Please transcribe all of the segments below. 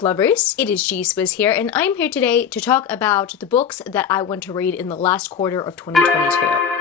book lovers, it is G-Swizz here, and I'm here today to talk about the books that I want to read in the last quarter of 2022.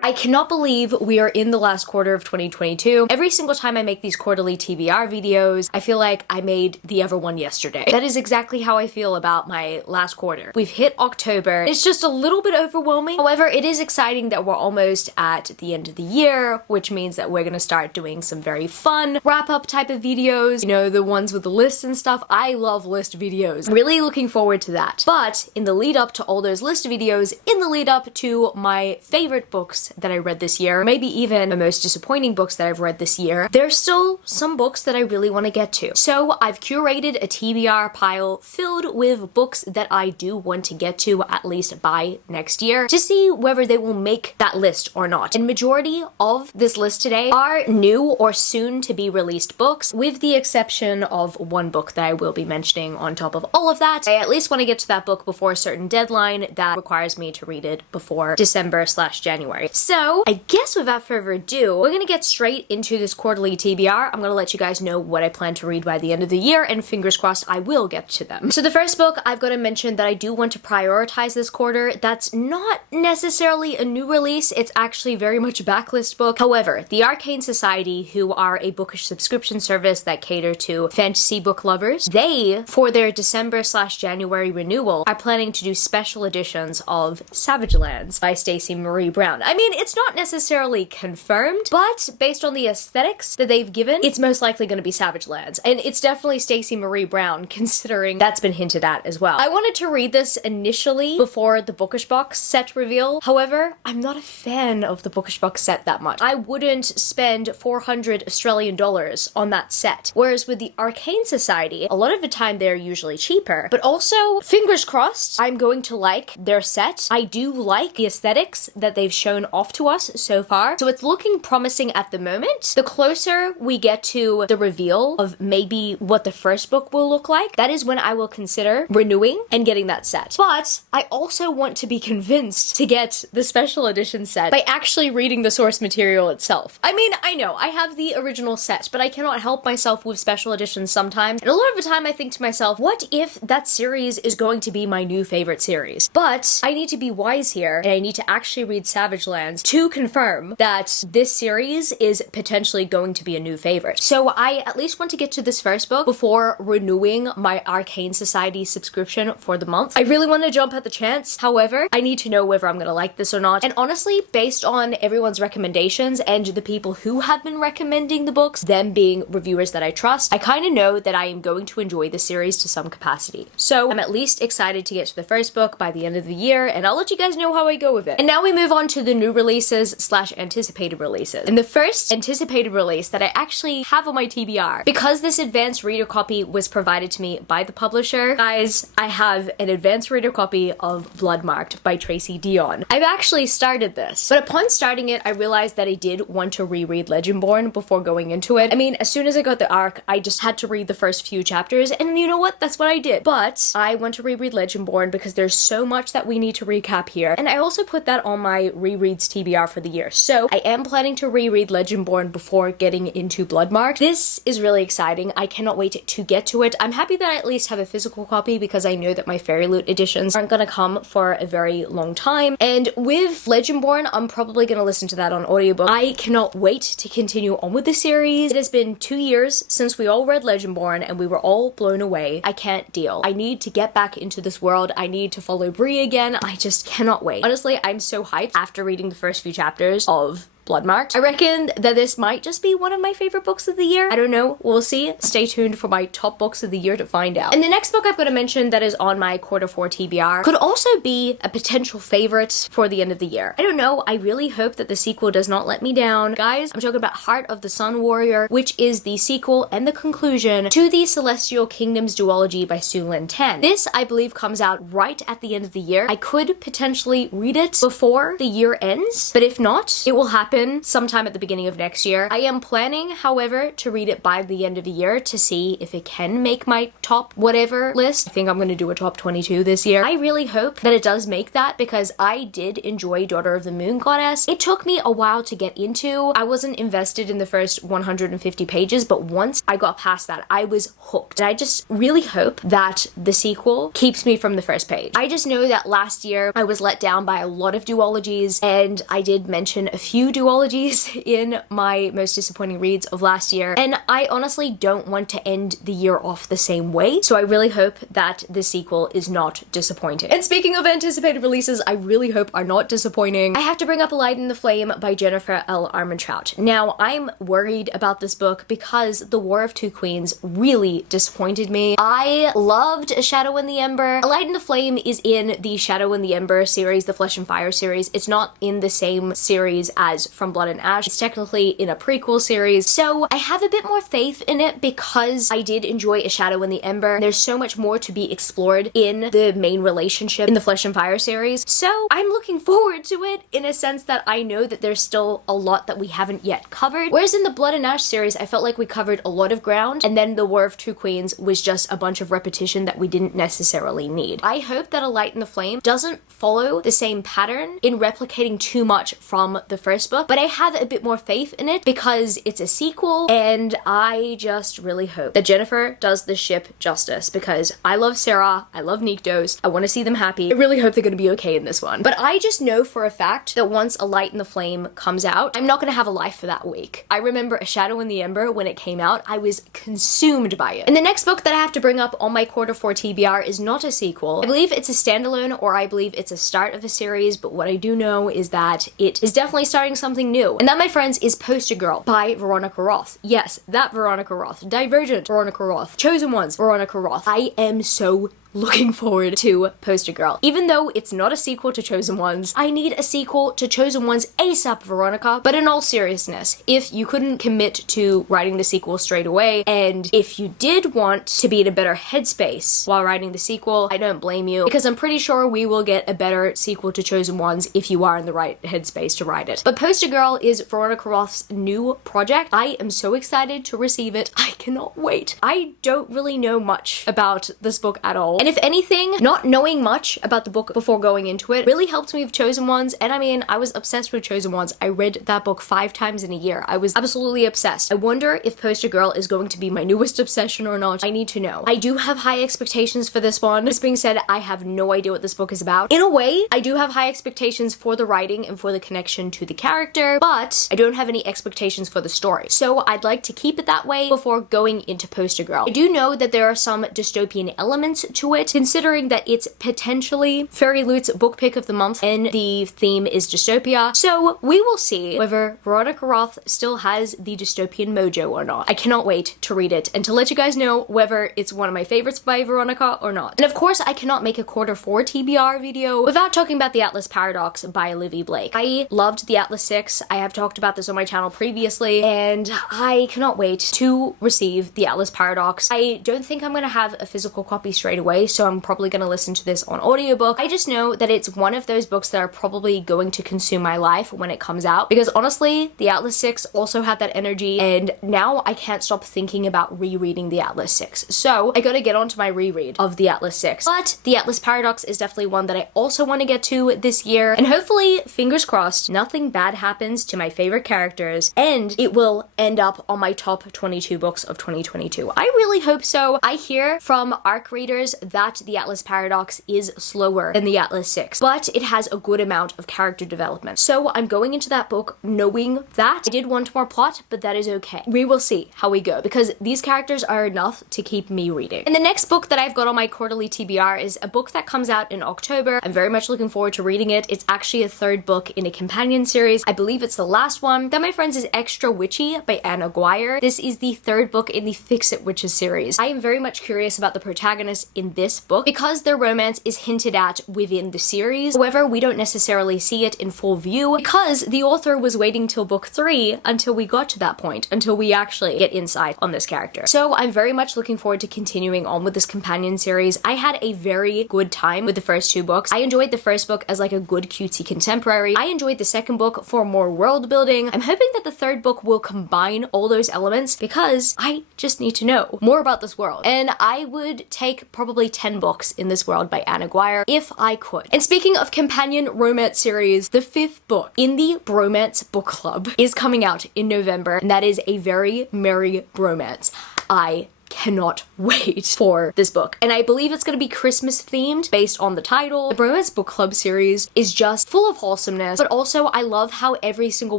I cannot believe we are in the last quarter of 2022. Every single time I make these quarterly TBR videos, I feel like I made the other one yesterday. That is exactly how I feel about my last quarter. We've hit October. It's just a little bit overwhelming. However, it is exciting that we're almost at the end of the year, which means that we're gonna start doing some very fun wrap-up type of videos. You know, the ones with the lists and stuff. I love list videos. I'm really looking forward to that. But in the lead up to all those list videos, in the lead up to my favorite books that I read this year, maybe even the most disappointing books that I've read this year, there's still some books that I really want to get to. So I've curated a TBR pile filled with books that I do want to get to at least by next year to see whether they will make that list or not. And majority of this list today are new or soon to be released books, with the exception of one book that I will be mentioning on top of all of that. I at least want to get to that book before a certain deadline that requires me to read it before December/January. So I guess without further ado, we're gonna get straight into this quarterly TBR. I'm gonna let you guys know what I plan to read by the end of the year, and fingers crossed I will get to them. So the first book I've got to mention that I do want to prioritize this quarter, that's not necessarily a new release, it's actually very much a backlist book. However, the Arcane Society, who are a bookish subscription service that cater to fantasy book lovers, they, for their December/January renewal, are planning to do special editions of Savage Lands by Stacey Marie Brown. I mean, it's not necessarily confirmed, but based on the aesthetics that they've given, it's most likely going to be Savage Lands. And it's definitely Stacey Marie Brown, considering that's been hinted at as well. I wanted to read this initially before the Bookish Box set reveal. However, I'm not a fan of the Bookish Box set that much. I wouldn't spend 400 Australian dollars on that set. Whereas with the Arcane Society, a lot of the time they're usually cheaper. But also, fingers crossed, I'm going to like their set. I do like the aesthetics that they've shown off to us so far, so it's looking promising at the moment. The closer we get to the reveal of maybe what the first book will look like, that is when I will consider renewing and getting that set. But I also want to be convinced to get the special edition set by actually reading the source material itself. I mean, I know, I have the original set, but I cannot help myself with special editions sometimes, and a lot of the time I think to myself, what if that series is going to be my new favorite series? But I need to be wise here, and I need to actually read Savage Lands to confirm that this series is potentially going to be a new favorite. So I at least want to get to this first book before renewing my Arcane Society subscription for the month. I really want to jump at the chance. However, I need to know whether I'm going to like this or not. And honestly, based on everyone's recommendations and the people who have been recommending the books, them being reviewers that I trust, I kind of know that I am going to enjoy the series to some capacity. So I'm at least excited to get to the first book by the end of the year, and I'll let you guys know how I go with it. And now we move on to the new releases/anticipated releases. And the first anticipated release that I actually have on my TBR, because this advanced reader copy was provided to me by the publisher, guys, I have an advanced reader copy of Bloodmarked by Tracy Dion. I've actually started this, but upon starting it, I realized that I did want to reread Legendborn before going into it. I mean, as soon as I got the arc, I just had to read the first few chapters, and you know what? That's what I did. But I want to reread Legendborn because there's so much that we need to recap here, and I also put that on my rereads TBR for the year. So I am planning to reread Legendborn before getting into Bloodmarked. This is really exciting. I cannot wait to get to it. I'm happy that I at least have a physical copy because I know that my Fairy Loot editions aren't gonna come for a very long time. And with Legendborn, I'm probably gonna listen to that on audiobook. I cannot wait to continue on with the series. It has been 2 years since we all read Legendborn and we were all blown away. I can't deal. I need to get back into this world. I need to follow Bree again. I just cannot wait. Honestly, I'm so hyped after reading the first few chapters of Bloodmarked. I reckon that this might just be one of my favorite books of the year. I don't know. We'll see. Stay tuned for my top books of the year to find out. And the next book I've got to mention that is on my Q4 TBR could also be a potential favorite for the end of the year. I don't know. I really hope that the sequel does not let me down. Guys, I'm talking about Heart of the Sun Warrior, which is the sequel and the conclusion to the Celestial Kingdoms duology by Su Lin Tan. This, I believe, comes out right at the end of the year. I could potentially read it before the year ends, but if not, it will happen open sometime at the beginning of next year. I am planning, however, to read it by the end of the year to see if it can make my top whatever list. I think I'm going to do a top 22 this year. I really hope that it does make that because I did enjoy Daughter of the Moon Goddess. It took me a while to get into. I wasn't invested in the first 150 pages, but once I got past that, I was hooked. And I just really hope that the sequel keeps me from the first page. I just know that last year I was let down by a lot of duologies, and I did mention a few duologies in my most disappointing reads of last year, and I honestly don't want to end the year off the same way, so I really hope that the sequel is not disappointing. And speaking of anticipated releases I really hope are not disappointing, I have to bring up A Light in the Flame by Jennifer L. Armentrout. Now, I'm worried about this book because The War of Two Queens really disappointed me. I loved A Shadow in the Ember. A Light in the Flame is in the Shadow in the Ember series, the Flesh and Fire series. It's not in the same series as From Blood and Ash. It's technically in a prequel series. So I have a bit more faith in it because I did enjoy A Shadow in the Ember. There's so much more to be explored in the main relationship in the Flesh and Fire series. So I'm looking forward to it in a sense that I know that there's still a lot that we haven't yet covered. Whereas in the Blood and Ash series, I felt like we covered a lot of ground, and then The War of Two Queens was just a bunch of repetition that we didn't necessarily need. I hope that A Light in the Flame doesn't follow the same pattern in replicating too much from the first book, but I have a bit more faith in it because it's a sequel, and I just really hope that Jennifer does the ship justice because I love Sarah, I love Nyktos, I want to see them happy. I really hope they're going to be okay in this one. But I just know for a fact that once A Light in the Flame comes out, I'm not going to have a life for that week. I remember A Shadow in the Ember when it came out, I was consumed by it. And the next book that I have to bring up on my Q4 TBR is not a sequel. I believe it's a standalone, or I believe it's a start of a series, but what I do know is that it is definitely starting something new. And that, my friends, is Poster Girl by Veronica Roth. Yes, that Veronica Roth. Divergent Veronica Roth. Chosen Ones Veronica Roth. I am so looking forward to Poster Girl. Even though it's not a sequel to Chosen Ones, I need a sequel to Chosen Ones ASAP, Veronica. But in all seriousness, if you couldn't commit to writing the sequel straight away, and if you did want to be in a better headspace while writing the sequel, I don't blame you, because I'm pretty sure we will get a better sequel to Chosen Ones if you are in the right headspace to write it. But Poster Girl is Veronica Roth's new project. I am so excited to receive it. I cannot wait. I don't really know much about this book at all. And if anything, not knowing much about the book before going into it really helped me with Chosen Ones. And I mean, I was obsessed with Chosen Ones. I read that book 5 times in a year. I was absolutely obsessed. I wonder if Poster Girl is going to be my newest obsession or not. I need to know. I do have high expectations for this one. This being said, I have no idea what this book is about. In a way, I do have high expectations for the writing and for the connection to the character, but I don't have any expectations for the story. So I'd like to keep it that way before going into Poster Girl. I do know that there are some dystopian elements to it, considering that it's potentially Fairy Loot's book pick of the month and the theme is dystopia. So we will see whether Veronica Roth still has the dystopian mojo or not. I cannot wait to read it and to let you guys know whether it's one of my favorites by Veronica or not. And of course, I cannot make a Q4 TBR video without talking about The Atlas Paradox by Olivia Blake. I loved The Atlas 6. I have talked about this on my channel previously, and I cannot wait to receive The Atlas Paradox. I don't think I'm going to have a physical copy straight away, so I'm probably going to listen to this on audiobook. I just know that it's one of those books that are probably going to consume my life when it comes out, because honestly, The Atlas 6 also had that energy, and now I can't stop thinking about rereading The Atlas 6. So I gotta get onto my reread of The Atlas 6. But The Atlas Paradox is definitely one that I also want to get to this year, and hopefully, fingers crossed, nothing bad happens to my favorite characters, and it will end up on my top 22 books of 2022. I really hope so. I hear from ARC readers that The Atlas Paradox is slower than The Atlas 6, but it has a good amount of character development. So I'm going into that book knowing that. I did want more plot, but that is okay. We will see how we go, because these characters are enough to keep me reading. And the next book that I've got on my quarterly TBR is a book that comes out in October. I'm very much looking forward to reading it. It's actually a 3rd book in a companion series. I believe it's the last one. That, my friends, is Extra Witchy by Anna Guire. This is the 3rd book in the Fix-It Witches series. I am very much curious about the protagonist in this book because their romance is hinted at within the series. However, we don't necessarily see it in full view because the author was waiting till book 3 until we got to that point, until we actually get insight on this character. So I'm very much looking forward to continuing on with this companion series. I had a very good time with the first 2 books. I enjoyed the first book as like a good cutesy contemporary. I enjoyed the second book for more world building. I'm hoping that the third book will combine all those elements because I just need to know more about this world. And I would take probably 10 books in this world by Anna Guire if I could. And speaking of companion romance series, the 5th book in the Bromance Book Club is coming out in November, and that is A Very Merry Bromance. I cannot wait for this book. And I believe it's going to be Christmas themed based on the title. The Bromance Book Club series is just full of wholesomeness, but also I love how every single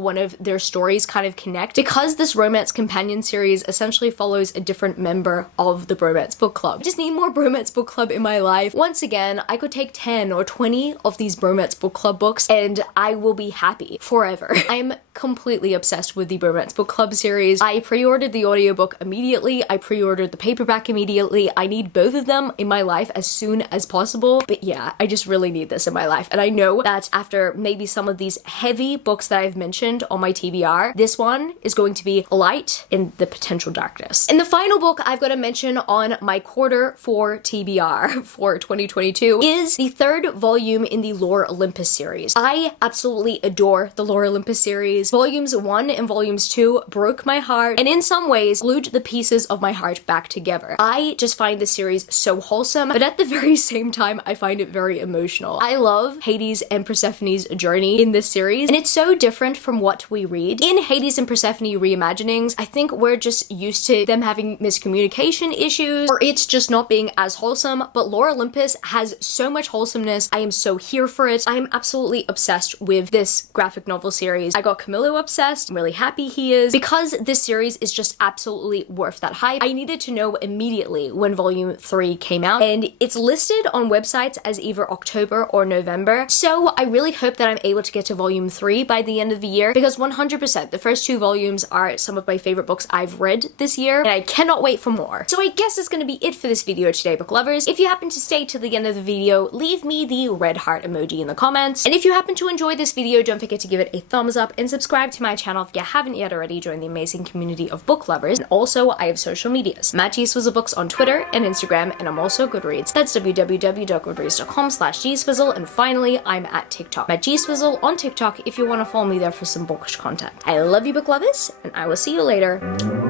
one of their stories kind of connect because this romance companion series essentially follows a different member of the Bromance Book Club. I just need more Bromance Book Club in my life. Once again, I could take 10 or 20 of these Bromance Book Club books and I will be happy forever. I'm completely obsessed with the Bromance Book Club series. I pre-ordered the audiobook immediately. I pre-ordered the paperback immediately. I need both of them in my life as soon as possible. But yeah, I just really need this in my life. And I know that after maybe some of these heavy books that I've mentioned on my TBR, this one is going to be a light in the potential darkness. And the final book I've got to mention on my Q4 TBR for 2022 is the 3rd volume in the Lore Olympus series. I absolutely adore the Lore Olympus series. Volumes 1 and volumes 2 broke my heart and in some ways glued the pieces of my heart back together. I just find this series so wholesome, but at the very same time, I find it very emotional. I love Hades and Persephone's journey in this series, and it's so different from what we read. In Hades and Persephone reimaginings, I think we're just used to them having miscommunication issues, or it's just not being as wholesome, but Lore Olympus has so much wholesomeness. I am so here for it. I am absolutely obsessed with this graphic novel series. I got Camilo obsessed. I'm really happy he is, because this series is just absolutely worth that hype. I needed to know immediately when volume 3 came out, and it's listed on websites as either October or November, so I really hope that I'm able to get to volume 3 by the end of the year, because 100% the first 2 volumes are some of my favorite books I've read this year, and I cannot wait for more. So I guess that's gonna be it for this video today, book lovers. If you happen to stay to the end of the video, leave me the red heart emoji in the comments, and if you happen to enjoy this video, don't forget to give it a thumbs up and subscribe to my channel if you haven't yet already. Join the amazing community of book lovers, and also I have social medias. @GSwizzleBooks on Twitter and Instagram, and I'm also Goodreads. That's www.goodreads.com/gswizzle, and finally, I'm at TikTok. @GSwizzle on TikTok if you want to follow me there for some bookish content. I love you, book lovers, and I will see you later.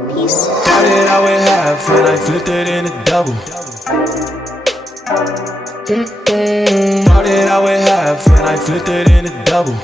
Peace. Thought it I would have, and I flipped it in a double. Thought it I would have, and I flipped it in a double.